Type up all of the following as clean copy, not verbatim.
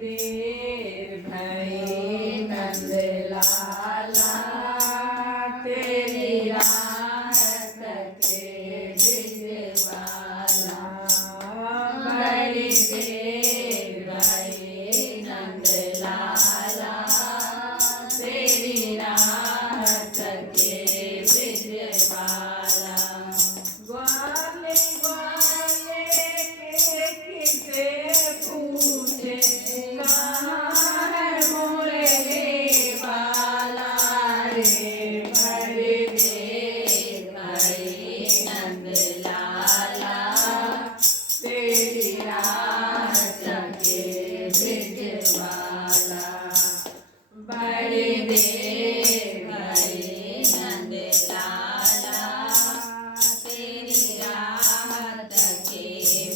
देर भई नंद लाला तेरी राहत के भिजवाला बड़ी देर भई नंद लाला तेरी राहत के भिजवाला ग्वाले ग्वाले के किसे पूछे कहाँ है मोरे वाला रे बड़े देर भई नंद लाला तेरी राहत के भिजवाला बड़े देर भई नंद लाला तेरी राहत के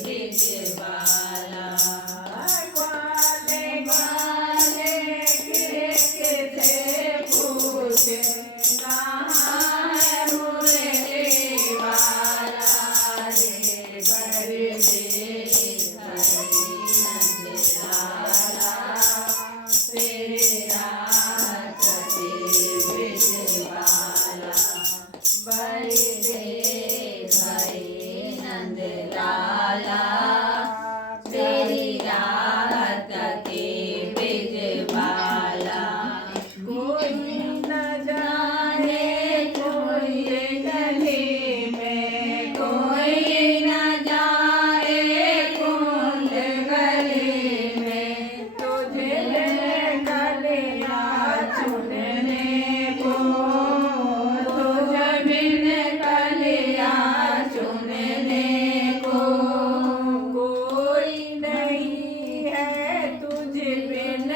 भिजवाला ग्वाले ग्वाले किसे पूछे कहाँ है मोरे वाला रे बड़े देर भई नंद लाला तेरे राहत के भिजवाला बड़ी देर भई नंद लाला तेरी राहत के भिजवाला कोई न जाने कोई गली में कोई न जाए कौन गली में तुझे कलिया चुनने को तुझे बिन कलिया चुनने को कोई नहीं है तुझ बिन